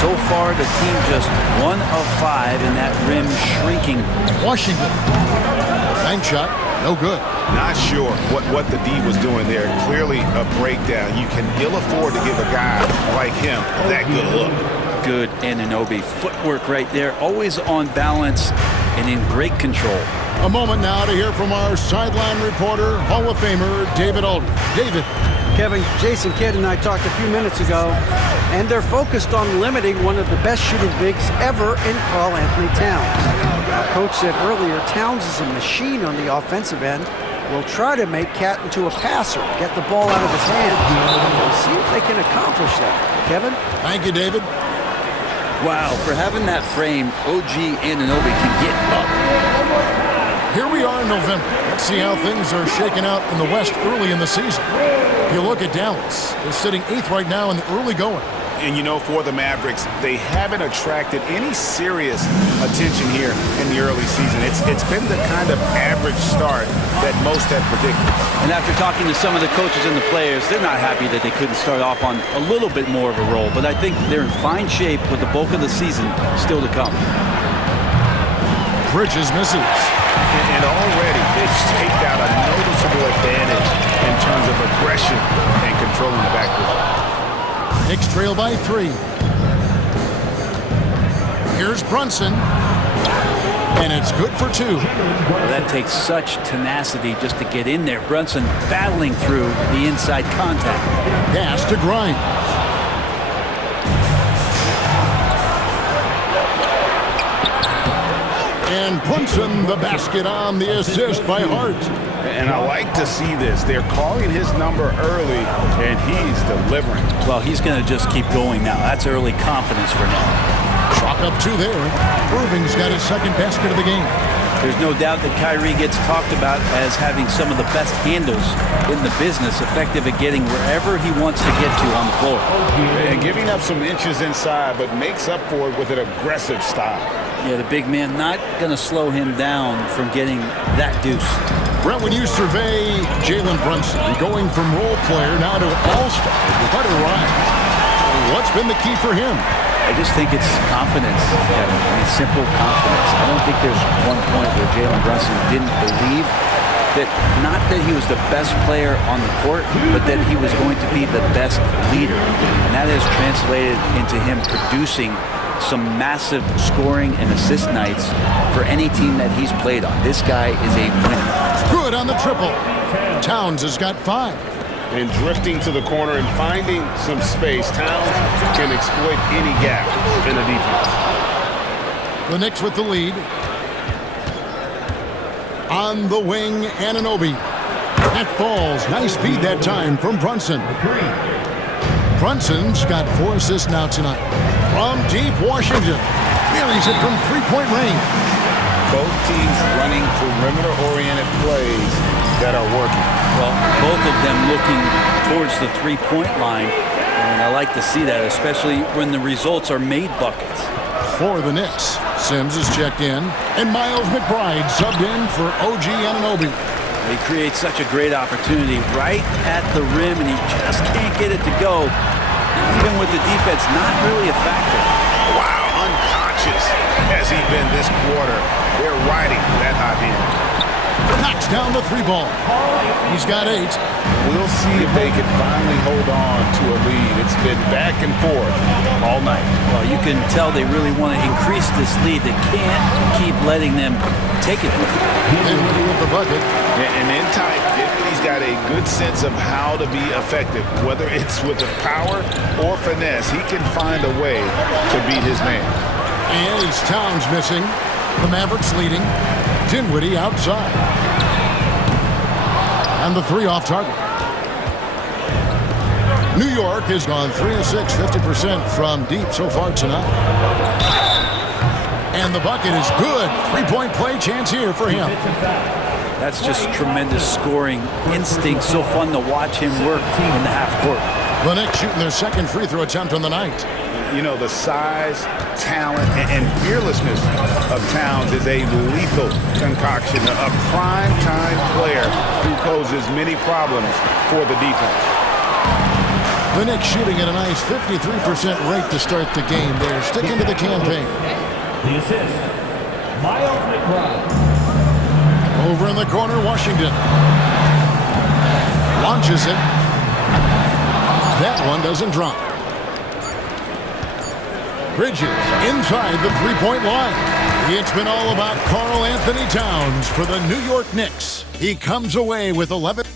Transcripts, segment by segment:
So far, the team just 1 of 5 in that rim shrinking. Washington. Bank shot. No good. Not sure what the D was doing there. Clearly a breakdown. You can ill afford to give a guy like him that good look. Good Anunoby. Footwork right there. Always on balance and in great control. A moment now to hear from our sideline reporter, Hall of Famer David Aldridge. David. Kevin, Jason Kidd and I talked a few minutes ago, and they're focused on limiting one of the best shooting bigs ever in Karl-Anthony Towns. Our coach said earlier, Towns is a machine on the offensive end. We'll try to make Cat into a passer, get the ball out of his hands. We'll see if they can accomplish that. Kevin? Thank you, David. Wow, for having that frame, OG Anunoby can get up. Here we are in November. Let's see how things are shaking out in the West early in the season. If you look at Dallas, they're sitting 8th right now in the early going. And you know, for the Mavericks, they haven't attracted any serious attention here in the early season. It's been the kind of average start that most have predicted. And after talking to some of the coaches and the players, they're not happy that they couldn't start off on a little bit more of a roll. But I think they're in fine shape with the bulk of the season still to come. Bridges misses. And already they've staked out a noticeable advantage in terms of aggression and controlling the backcourt. Knicks trail by 3. Here's Brunson. And it's good for 2. That takes such tenacity just to get in there. Brunson battling through the inside contact. Pass to Grimes. And Brunson the basket on the assist by Hart. And I like to see this. They're calling his number early, and he's delivering. Well, he's going to just keep going now. That's early confidence for him. Chalk up 2 there. Irving's got his second basket of the game. There's no doubt that Kyrie gets talked about as having some of the best handles in the business, effective at getting wherever he wants to get to on the floor. And giving up some inches inside, but makes up for it with an aggressive style. Yeah, the big man not going to slow him down from getting that deuce. Brett, when you survey Jalen Brunson going from role player now to all-star, what a rise. What's been the key for him? I just think it's confidence, Kevin. I mean, simple confidence. I don't think there's one point where Jalen Brunson didn't believe that, not that he was the best player on the court, but that he was going to be the best leader. And that has translated into him producing some massive scoring and assist nights for any team that he's played on. This guy is a winner. Good on the triple. Towns has got 5. And drifting to the corner and finding some space, Towns can exploit any gap in the defense. The Knicks with the lead. On the wing, Anunoby. That falls. Nice feed that time from Brunson. Brunson's got 4 assists now tonight. From deep Washington. Nails it from 3-point range. Both teams running perimeter-oriented plays that are working. Well, both of them looking towards the 3-point line. And I like to see that, especially when the results are made buckets. For the Knicks, Sims is checked in. And Miles McBride subbed in for OG Anunoby. He creates such a great opportunity right at the rim, and he just can't get it to go. Even with the defense not really a factor. Wow, unconscious has he been this quarter. They're riding that hot hand. Knocks down the 3 ball. He's got 8. We'll see if they can finally hold on to a lead. It's been back and forth all night. Well, you can tell they really want to increase this lead. They can't keep letting them take it. Dinwiddie with the bucket. And in tight, Dinwiddie's got a good sense of how to be effective. Whether it's with the power or finesse, he can find a way to beat his man. And it's Towns missing. The Mavericks leading. Dinwiddie outside. And the 3 off target. New York has gone 3 of 6, 50% from deep so far tonight. And the bucket is good. 3-point play chance here for him. That's just tremendous scoring instinct. So fun to watch him work in the half court. The Knicks shooting their second free throw attempt on the night. You know, the size, talent, and fearlessness of Towns is a lethal concoction. A prime-time player who poses many problems for the defense. The Knicks shooting at a nice 53% rate to start the game. They're sticking to the campaign. The assist, Miles McBride. Over in the corner, Washington. Launches it. That one doesn't drop. Bridges inside the three-point line. It's been all about Karl Anthony Towns for the New York Knicks. He comes away with 11.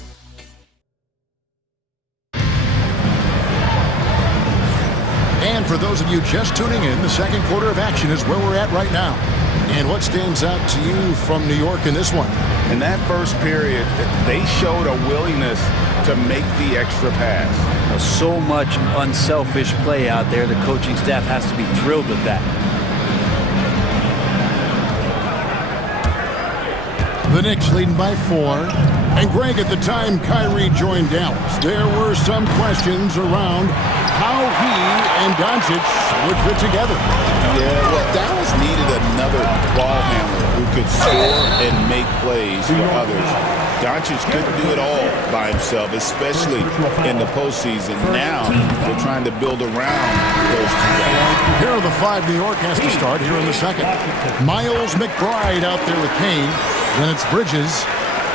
And for those of you just tuning in, the second quarter of action is where we're at right now. And what stands out to you from New York in this one? In that first period, they showed a willingness to make the extra pass. So much unselfish play out there. The coaching staff has to be thrilled with that. The Knicks leading by 4. And Greg, at the time Kyrie joined Dallas, there were some questions around how he and Doncic would fit together. Yeah, well, Dallas needed another ball handler who could score and make plays for others. Doncic couldn't do it all by himself, especially in the postseason. Now they're trying to build around those two guys. Here are the 5 New York has to start here in the second. Miles McBride out there with Kane. Then it's Bridges.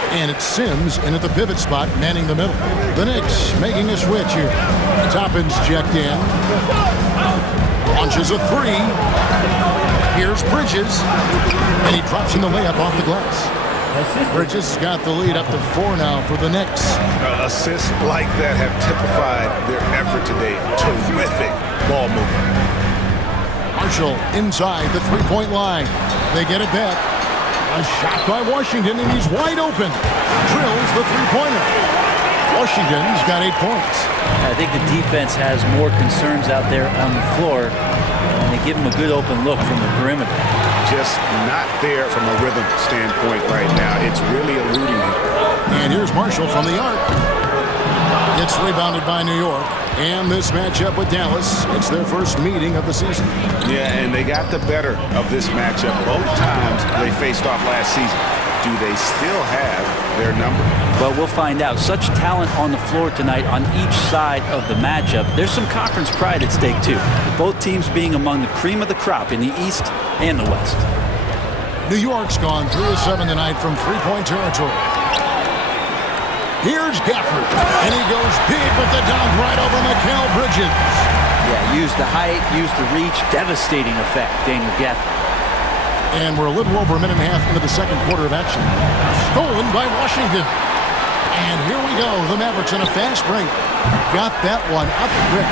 And it's Sims in at the pivot spot, manning the middle. The Knicks making a switch here. Toppin's checked in. Launches a 3. Here's Bridges. And he drops in the layup off the glass. Bridges has got the lead up to 4 now for the Knicks. Assists like that have typified their effort today. Terrific ball movement. Marshall inside the three-point line. They get it back. A shot by Washington, and he's wide open. Drills the three-pointer. Washington's got 8 points. I think the defense has more concerns out there on the floor, and they give him a good open look from the perimeter. Just not there from a rhythm standpoint right now. It's really eluding him. And here's Marshall from the arc. It's rebounded by New York. And this matchup with Dallas, it's their first meeting of the season. Yeah, and they got the better of this matchup both times they faced off last season. Do they still have their number? Well, we'll find out. Such talent on the floor tonight on each side of the matchup. There's some conference pride at stake, too. Both teams being among the cream of the crop in the East and the West. New York's gone 3 of 7 tonight from three-point territory. Here's Gafford, and he goes big with the dunk right over Mikal Bridges. Yeah, use the height, use the reach, devastating effect, Daniel Gafford. And we're a little over a minute and a half into the second quarter of action. Stolen by Washington. And here we go, the Mavericks in a fast break. Got that one up quick.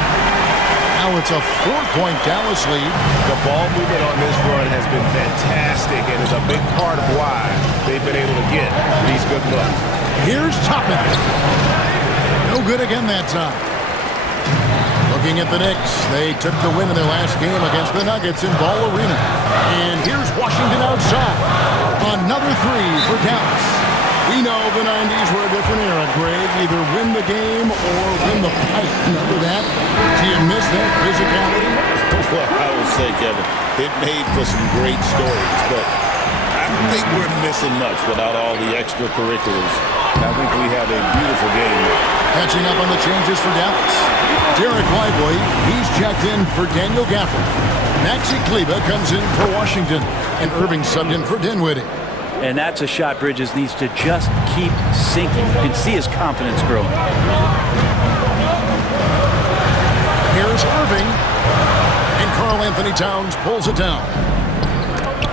Now it's a 4-point Dallas lead. The ball movement on this run has been fantastic and is a big part of why they've been able to get these good looks. Here's Toppin. No good again that time. Looking at the Knicks, they took the win in their last game against the Nuggets in Ball Arena. And here's Washington outside. Another 3 for Dallas. We know the 90s were a different era, Greg. Either win the game or win the fight. Remember that? Do you miss that physicality? Well, I would say, Kevin, it made for some great stories, but I think we're missing much without all the extracurriculars. I think we have a beautiful game there. Catching up on the changes for Dallas. Derek Lively, he's checked in for Daniel Gafford. Maxi Kleber comes in for Washington, and Irving subbed in for Dinwiddie. And that's a shot Bridges needs to just keep sinking. You can see his confidence growing. Here's Irving, and Karl Anthony Towns pulls it down.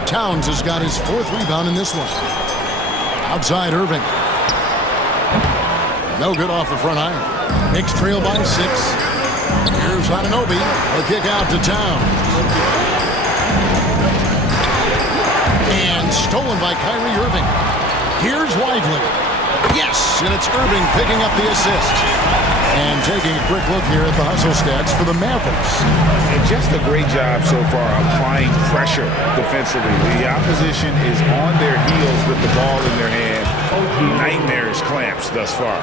Towns has got his 4th rebound in this one. Outside Irving. No good off the front iron. Knicks trail by 6. Here's Anunoby. A kick out to Towns. And stolen by Kyrie Irving. Here's Lively. Yes, and it's Irving picking up the assist. And taking a quick look here at the hustle stats for the Mavericks. And just a great job so far applying pressure defensively. The opposition is on their heels with the ball in their hand. Nightmarish clamps thus far.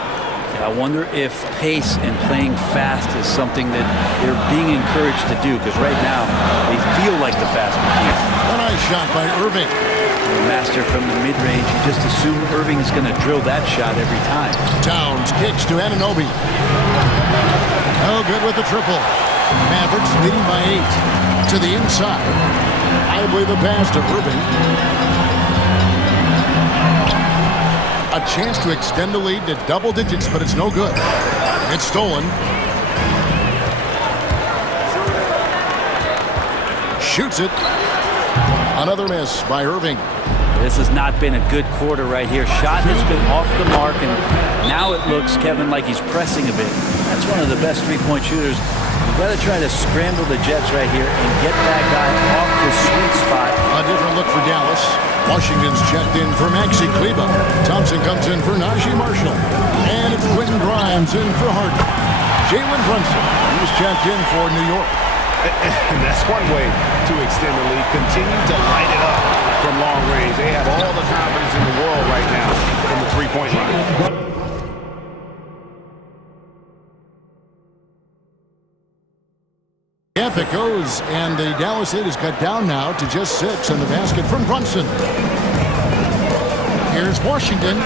I wonder if pace and playing fast is something that they're being encouraged to do, because right now they feel like the faster team. A nice shot by Irving. The master from the mid-range. You just assume Irving is going to drill that shot every time. Towns kicks to Anunoby. Oh, good with the triple. Mavericks leading by 8 to the inside. I believe the pass to Irving. A chance to extend the lead to double digits, but it's no good. It's stolen. Shoots it. Another miss by Irving. This has not been a good quarter right here. Shot has been off the mark, and now it looks, Kevin, like he's pressing a bit. That's one of the best three-point shooters. You've got to try to scramble the Jets right here and get that guy off the sweet spot. A different look for Dallas. Washington's checked in for Maxi Kleber. Thompson comes in for Najee Marshall. And it's Quentin Grimes in for Harden. Jalen Brunson, he's checked in for New York. And that's one way to extend the lead. Continue to light it up from long range. They have all the confidence in the world right now from the three-point line. Up it goes, and the Dallas lead is cut down now to just 6 on the basket from Brunson. Here's Washington.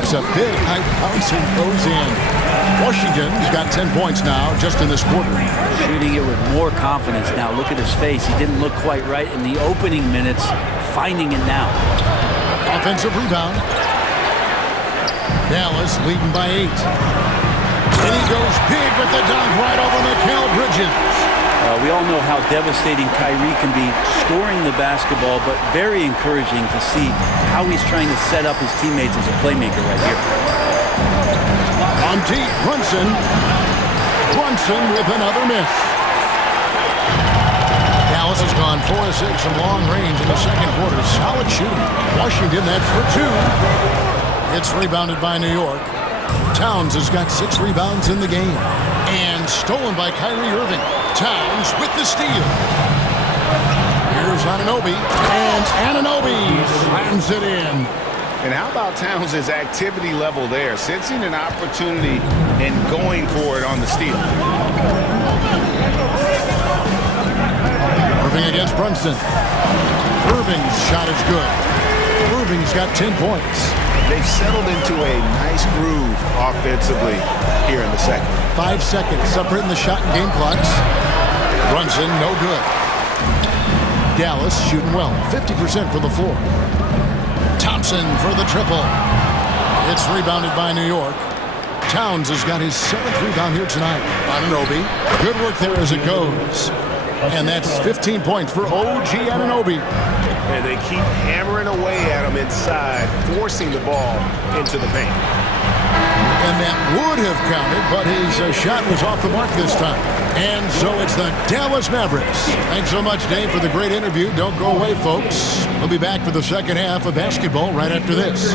It's a big high bounce and goes in. Washington's got 10 points now just in this quarter. Shooting it with more confidence now. Look at his face. He didn't look quite right in the opening minutes. Finding it now. Offensive rebound. Dallas leading by 8. And he goes big with the dunk right over Mikal Bridges. We all know how devastating Kyrie can be scoring the basketball, but very encouraging to see how he's trying to set up his teammates as a playmaker right here. On deep, Brunson. Brunson with another miss. Dallas has gone 4 of 6 from long range in the second quarter. Solid shooting. Washington, that's for 2. It's rebounded by New York. Towns has got 6 rebounds in the game. And stolen by Kyrie Irving. Towns with the steal. Here's Anunoby. And Anunoby slams it in. And how about Towns' activity level there? Sensing an opportunity and going for it on the steal. Irving against Brunson. Irving's shot is good. Irving's got 10 points. They've settled into a nice groove offensively here in the second. 5 seconds separating the shot and game clocks. Brunson, no good. Dallas shooting well, 50% from the floor. Thompson for the triple. It's rebounded by New York. Towns has got his 7th rebound here tonight. Anunoby, good work there as it goes. And that's 15 points for OG Anunoby. And they keep hammering away at him inside, forcing the ball into the paint. And that would have counted, but his shot was off the mark this time. And so it's the Dallas Mavericks. Thanks so much, Dave, for the great interview. Don't go away, folks. We'll be back for the second half of basketball right after this.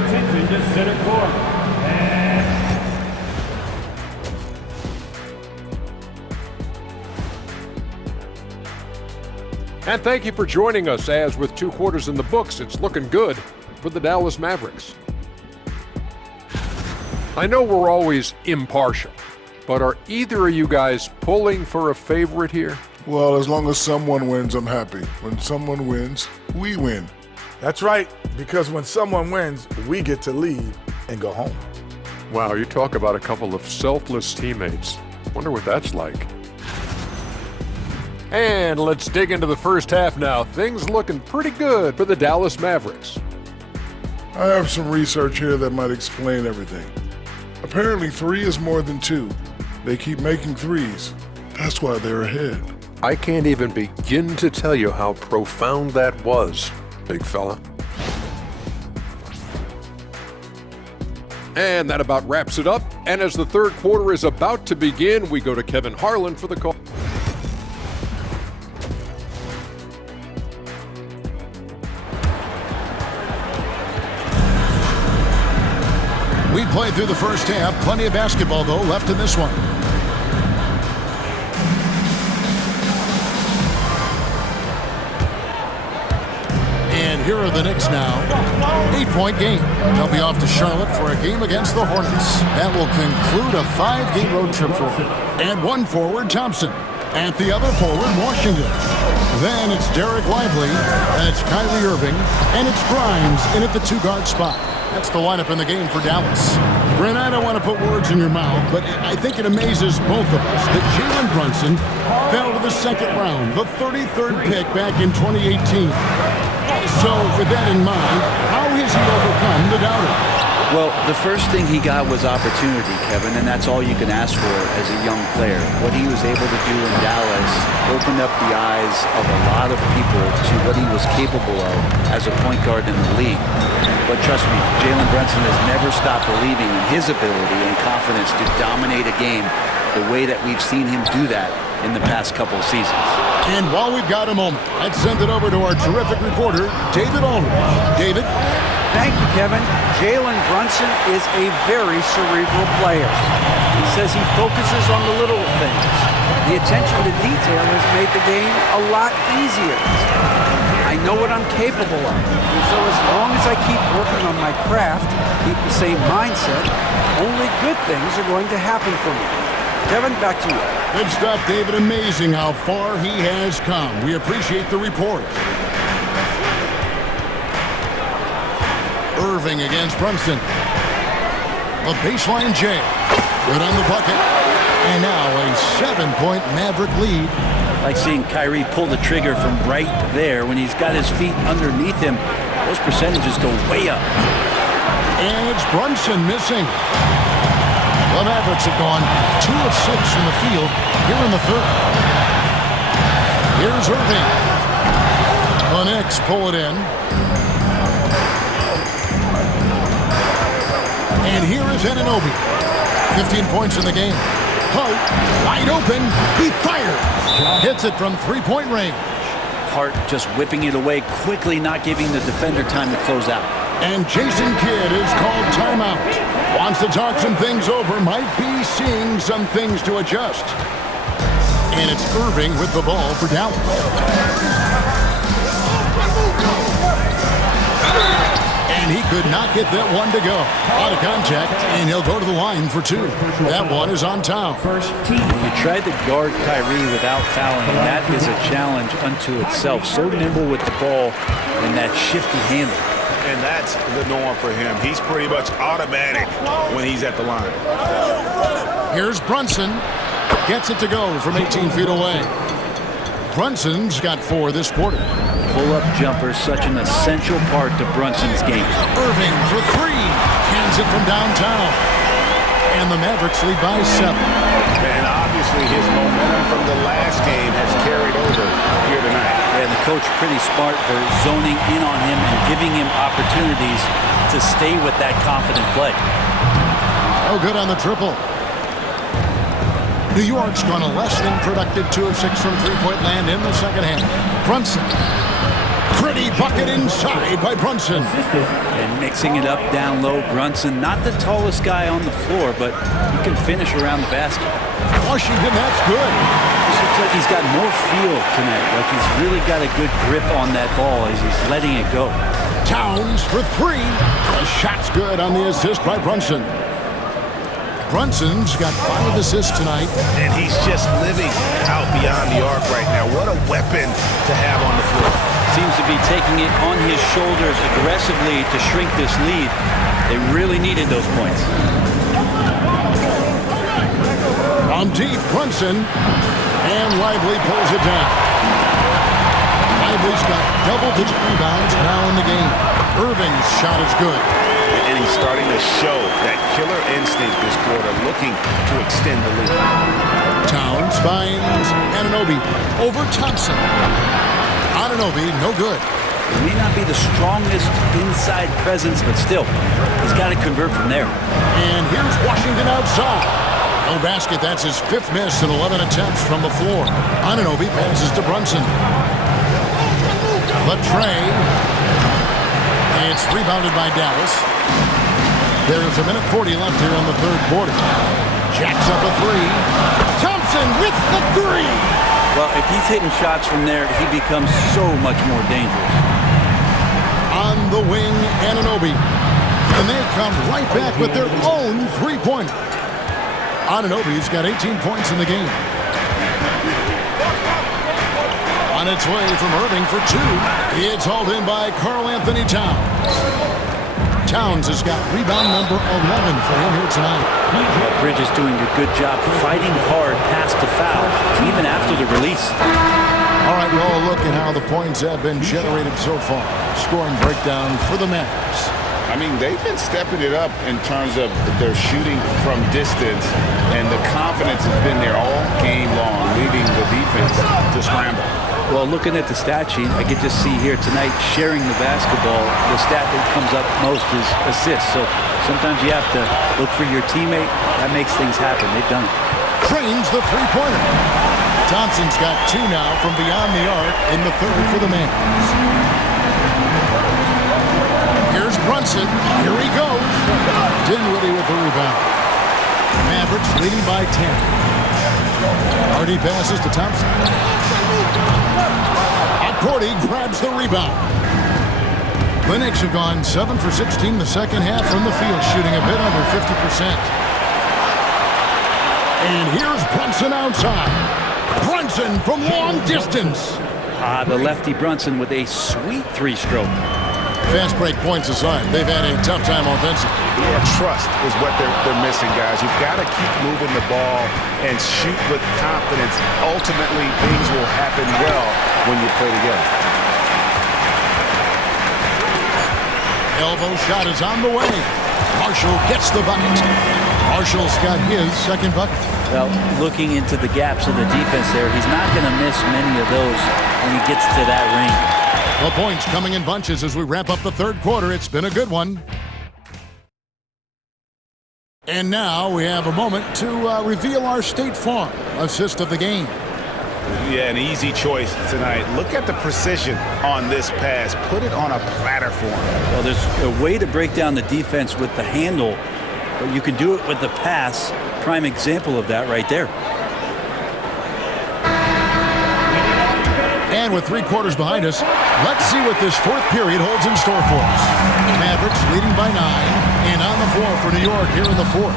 And thank you for joining us, as with 2 quarters in the books, it's looking good for the Dallas Mavericks. I know we're always impartial, but are either of you guys pulling for a favorite here? Well, as long as someone wins, I'm happy. When someone wins, we win. That's right, because when someone wins, we get to leave and go home. Wow, you talk about a couple of selfless teammates. Wonder what that's like. And let's dig into the first half now. Things looking pretty good for the Dallas Mavericks. I have some research here that might explain everything. Apparently 3 is more than 2. They keep making threes. That's why they're ahead. I can't even begin to tell you how profound that was, big fella. And that about wraps it up. And as the third quarter is about to begin, we go to Kevin Harlan for the call. We played through the first half. Plenty of basketball, though, left in this one. And here are the Knicks now. 8-point game. They'll be off to Charlotte for a game against the Hornets. That will conclude a 5-game road trip for them. And one forward, Thompson. At the other forward, Washington. Then it's Derek Lively, and it's Kyrie Irving, and it's Grimes in at the 2-guard spot. That's the lineup in the game for Dallas. Brent, I don't want to put words in your mouth, but I think it amazes both of us that Jalen Brunson fell to the second round, the 33rd pick back in 2018. So with that in mind, how has he overcome the doubter? Well, the first thing he got was opportunity, Kevin, and that's all you can ask for as a young player. What he was able to do in Dallas opened up the eyes of a lot of people to what he was capable of as a point guard in the league. But trust me, Jalen Brunson has never stopped believing in his ability and confidence to dominate a game the way that we've seen him do that in the past couple of seasons. And while we've got a moment, let's send it over to our terrific reporter, David Aldridge. David? Thank you, Kevin. Jalen Brunson is a very cerebral player. He says he focuses on the little things. The attention to detail has made the game a lot easier. I know what I'm capable of. So as long as I keep working on my craft, keep the same mindset, only good things are going to happen for me. Kevin, back to you. Good stuff, David. Amazing how far he has come. We appreciate the report. Irving against Brunson. The baseline J. Good on the bucket. And now a 7-point Maverick lead. Like seeing Kyrie pull the trigger from right there when he's got his feet underneath him. Those percentages go way up. And it's Brunson missing. The Mavericks have gone 2 of 6 from the field here in the third. Here's Irving. The Knicks pull it in. And here is Anunoby. 15 points in the game. Hart, wide open. He fires. Hits it from 3-point range. Hart just whipping it away quickly, not giving the defender time to close out. And Jason Kidd is called timeout. Wants to talk some things over. Might be seeing some things to adjust. And it's Irving with the ball for Dallas. And he could not get that one to go. Out of contact, and he'll go to the line for 2. That one is on time. He tried to guard Kyrie without fouling, and that is a challenge unto itself. So nimble with the ball and that shifty handle. And that's the norm for him. He's pretty much automatic when he's at the line. Here's Brunson. Gets it to go from 18 feet away. Brunson's got 4 this quarter. Pull-up jumper, such an essential part to Brunson's game. Irving for 3. Hands it from downtown. And the Mavericks lead by 7. And obviously his momentum from the last game has carried over here tonight. And the coach pretty smart for zoning in on him and giving him opportunities to stay with that confident play. Oh, good on the triple. New York's gone a less than productive 2 of 6 from 3-point land in the second half. Brunson. Pretty bucket inside by Brunson. And mixing it up down low, Brunson, not the tallest guy on the floor, but he can finish around the basket. Washington, that's good. This looks like he's got more feel tonight, like he's really got a good grip on that ball as he's letting it go. Towns for 3. The shot's good on the assist by Brunson. Brunson's got 5 assists tonight. And he's just living out beyond the arc right now. What a weapon to have on the floor. Seems to be taking it on his shoulders aggressively to shrink this lead. They really needed those points. From deep, Brunson. And Lively pulls it down. Lively's got double-digit rebounds now in the game. Irving's shot is good. And he's starting to show that killer instinct this quarter, looking to extend the lead. Towns finds Anunoby over Thompson. Anunoby, no good. He may not be the strongest inside presence, but still, he's got to convert from there. And here's Washington outside. No basket, that's his 5th miss in 11 attempts from the floor. Anunoby passes to Brunson. The tray. It's rebounded by Dallas. There's a minute 40 left here in the third quarter. Jacks up a 3. Thompson with the 3. Well, if he's hitting shots from there, he becomes so much more dangerous. On the wing, Anunoby. And they come right back with their own three-pointer. Anunoby's got 18 points in the game. On its way from Irving for two. It's hauled in by Karl-Anthony Towns. Towns has got rebound number 11 for him here tonight. Bridges doing a good job fighting hard past the foul, even after the release. All right, well, look at how the points have been generated so far. Scoring breakdown for the Mavs. I mean, they've been stepping it up in terms of their shooting from distance, and the confidence has been there all game long, leaving the defense to scramble. Well, looking at the stat sheet, I could just see here tonight, sharing the basketball, the stat that comes up most is assists. So sometimes you have to look for your teammate. That makes things happen. They've done it. Trains the three-pointer. Thompson's got two now from beyond the arc in the third for the Mavs. Here's Brunson. Here he goes. Dinwiddie with the rebound. Mavericks leading by 10. Hardy passes to Thompson. Cordy grabs the rebound. The Knicks have gone 7 for 16 the second half from the field, shooting a bit under 50%. And here's Brunson outside. Brunson from long distance. The lefty Brunson with a sweet three-stroke. Fast break points aside, they've had a tough time offensively. Yeah, trust is what they're missing, guys. You've got to keep moving the ball and shoot with confidence. Ultimately, things will happen well when you play together. Elbow shot is on the way. Marshall gets the bucket. Marshall's got his second bucket. Well, looking into the gaps of the defense there, he's not going to miss many of those when he gets to that ring. The points coming in bunches as we wrap up the third quarter. It's been a good one. And now we have a moment to reveal our State Farm assist of the game. Yeah, an easy choice tonight. Look at the precision on this pass. Put it on a platter for him. Well, there's a way to break down the defense with the handle, but you can do it with the pass. Prime example of that right there. And with 3 quarters behind us, let's see what this fourth period holds in store for us. Mavericks leading by 9, and on the floor for New York here in the fourth.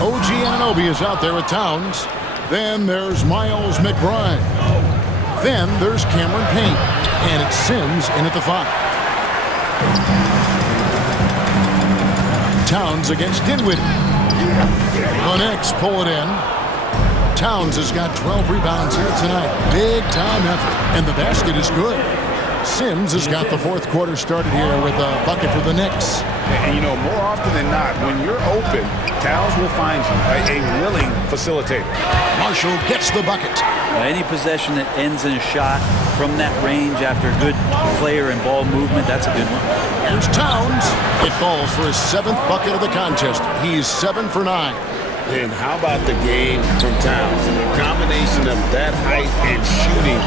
OG Anunoby is out there with Towns. Then there's Miles McBride. Then there's Cameron Payne. And it's Sims in at the 5. Towns against Dinwiddie. The Knicks pull it in. Towns has got 12 rebounds here tonight. Big time effort. And the basket is good. Sims has got the fourth quarter started here with a bucket for the Knicks. And you know, more often than not, when you're open, Towns will find you, a willing facilitator. Marshall gets the bucket. Any possession that ends in a shot from that range after good player and ball movement, that's a good one. Here's Towns. It falls for his 7th bucket of the contest. He's 7 for 9. And how about the game from Towns? The combination of that height and shooting,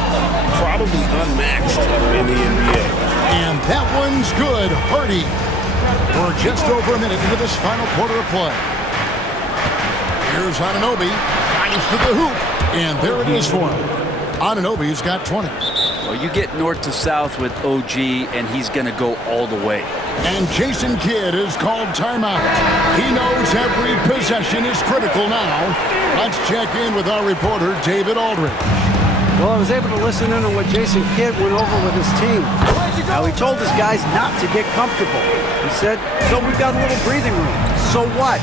probably unmatched in the NBA. And that one's good. Hardy. We're just over a minute into this final quarter of play. Here's Anunoby. Drives to the hoop. And there it is for him. Anunoby's got 20. Well, you get north to south with OG, and he's going to go all the way. And Jason Kidd is called timeout. He knows every possession is critical now. Let's check in with our reporter, David Aldridge. Well, I was able to listen in on what Jason Kidd went over with his team. Now, he told his guys not to get comfortable. He said, so we've got a little breathing room. So what?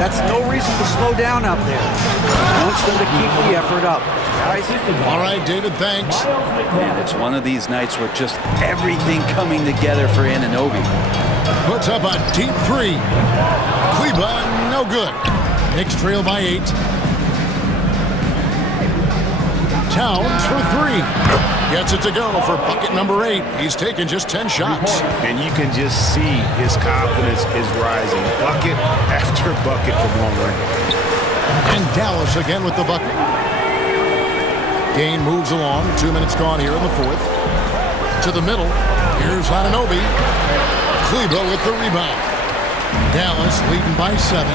That's no reason to slow down out there. He wants them to keep the effort up. Guys? All right, David, thanks. Man, it's one of these nights where just everything coming together for Anunoby. Puts up a deep 3. Cleveland, no good. Knicks trail by 8. Towns for 3. Gets it to go for bucket number 8. He's taken just 10 shots. And you can just see his confidence is rising. Bucket after bucket from long range. And Dallas again with the bucket. Game moves along. 2 minutes gone here in the fourth. To the middle. Here's Anunoby. Kleber with the rebound. Dallas leading by 7.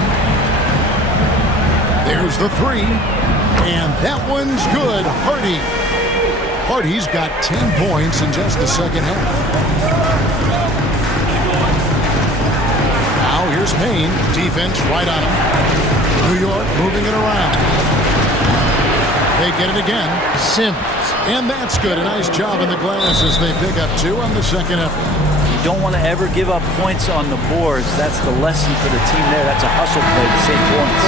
There's the 3. And that one's good. Hardy. Hardy's got 10 points in just the second half. Now here's Payne. Defense right on him. New York moving it around. They get it again. Sims. And that's good. A nice job in the glass as they pick up 2 on the second effort. You don't want to ever give up points on the boards. That's the lesson for the team there. That's a hustle play to save points.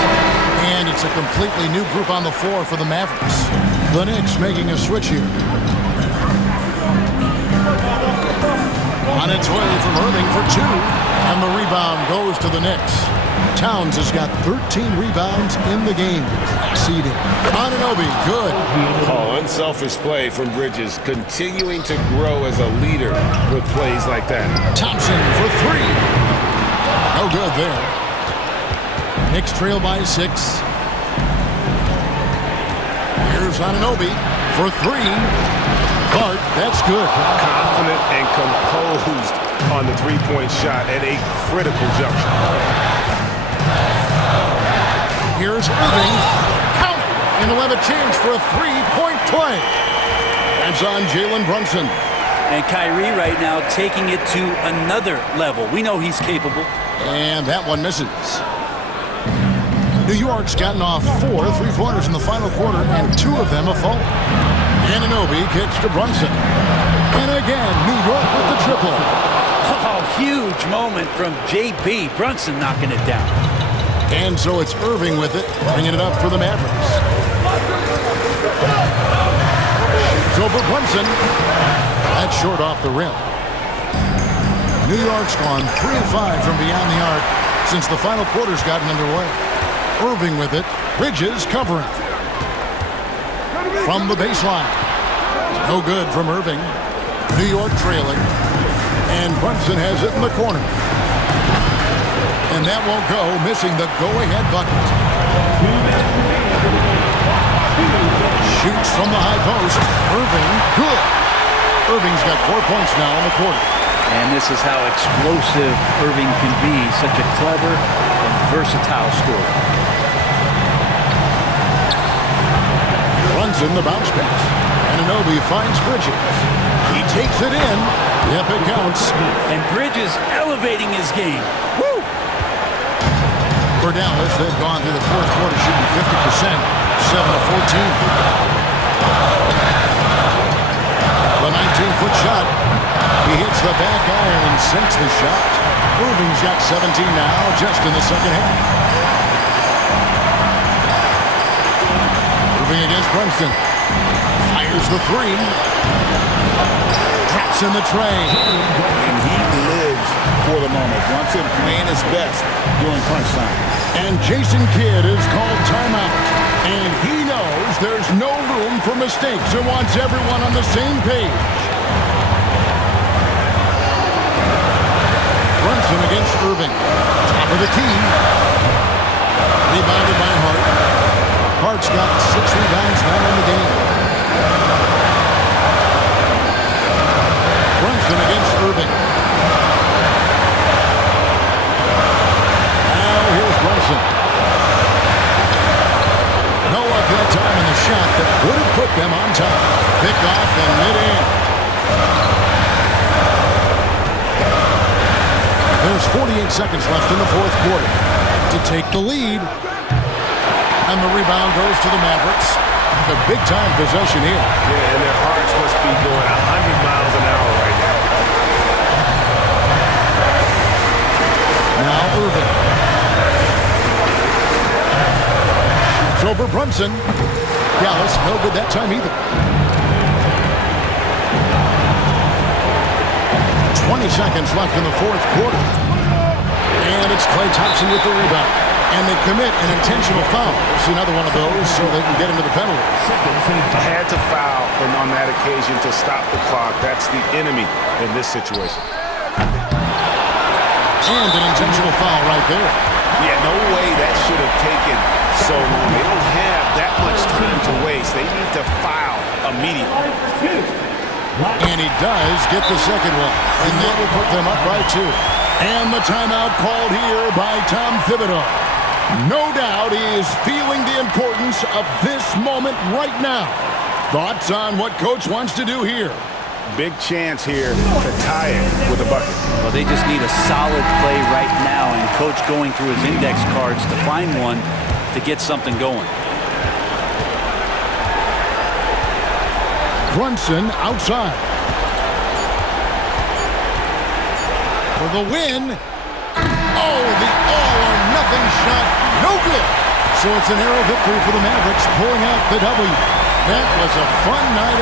And it's a completely new group on the floor for the Mavericks. The Knicks making a switch here. On its way from Irving for 2. And the rebound goes to the Knicks. Towns has got 13 rebounds in the game. Seeding. Anunoby, good. Oh, unselfish play from Bridges, continuing to grow as a leader with plays like that. Thompson for 3. No good there. Knicks trail by 6. Here's Anunoby for 3. Bart, that's good. Confident and composed on the three-point shot at a critical juncture. Here's Irving. Count it. And he'll have a chance for a 3-point play. That's on Jalen Brunson. And Kyrie right now taking it to another level. We know he's capable. And that one misses. New York's gotten off 4 3-pointers in the final quarter, and 2 of them have fallen. Anunoby kicks to Brunson. And again, New York with the triple. Oh, huge moment from JB. Brunson knocking it down. And so it's Irving with it, bringing it up for the Mavericks. Shoots over Brunson. That's short off the rim. New York's gone 3 of 5 from beyond the arc since the final quarter's gotten underway. Irving with it. Bridges covering. From the baseline. No good from Irving. New York trailing. And Brunson has it in the corner. And that won't go, missing the go-ahead bucket. Shoots from the high post. Irving, good. Irving's got 4 points now in the quarter. And this is how explosive Irving can be. Such a clever and versatile scorer. Runs in the bounce pass. Anunoby finds Bridges. He takes it in. Yep, it counts. And Bridges elevating his game. Woo! For Dallas, they've gone through the fourth quarter shooting 50%, 7 of 14. The 19-foot shot. He hits the back iron and sinks the shot. Irving's got 17 now, just in the second half. Irving against Brunson. Fires the 3. Drops in the tray. And he lives for the moment. Brunson playing his best during crunch time. And Jason Kidd is called timeout. And he knows there's no room for mistakes and wants everyone on the same page. Brunson against Irving. Top of the key. Rebounded by Hart. Hart's got 6 rebounds now in the game. Brunson against Irving. Now here's Brunson. No luck that time in the shot that would have put them on top. Picked off in mid-air. There's 48 seconds left in the fourth quarter to take the lead. And the rebound goes to the Mavericks. A big-time possession here. Yeah, and their hearts must be going 100 miles an hour right now. Now Irving. Shoots over Brunson. Dallas, no good that time either. 20 seconds left in the fourth quarter. And it's Klay Thompson with the rebound. And they commit an intentional foul. It's another one of those so they can get into the penalty. Had to foul on that occasion to stop the clock. That's the enemy in this situation. And an intentional foul right there. Yeah, no way that should have taken so long. They don't have that much time to waste. They need to foul immediately. And he does get the second one. And that will put them up by 2. And the timeout called here by Tom Thibodeau. No doubt he is feeling the importance of this moment right now. Thoughts on what Coach wants to do here? Big chance here to tie it with a bucket. Well, they just need a solid play right now, and Coach going through his index cards to find one to get something going. Brunson outside. For the win. Oh, the all-or-nothing shot. No good. So it's an arrow victory for the Mavericks, pulling out the W. That was a fun night.